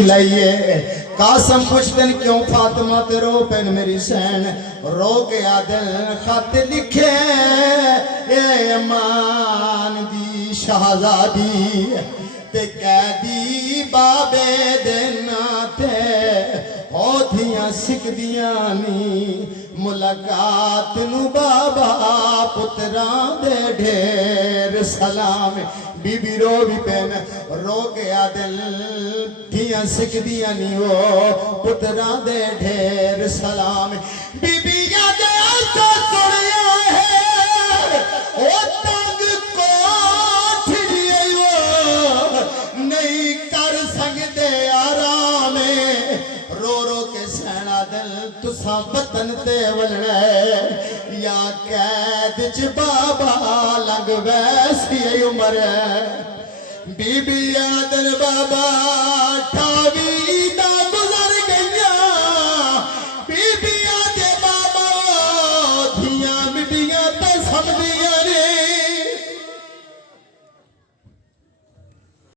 लाइए कासम कुछ दिन क्यों फातिमा ते रो पेन मेरी सैन रो के आदिल खत लिखे ए अमान दी शहजादी ते कैदी बाबे दिन थे ओधियां सिकदियां नी मुलाकात नू बाबा पुत्रा दे ढेर सलाम बीबी रो भी पेन रो गया दिल दिया सिकदियां नी वो पुत्रा दे ढेर सलाम बीबी याद तो सुनिया है ओ तंग कोठड़ी वो नहीं कर सकते आराम रो रो के सैना दिल तुसा वतन ते वलना या कैद च बाबा लग वैसी उम्र बीबी आदन बाबा ठावी दा गुजर गईया बीबी आदे बाबा धियां मिटियां ते समझिया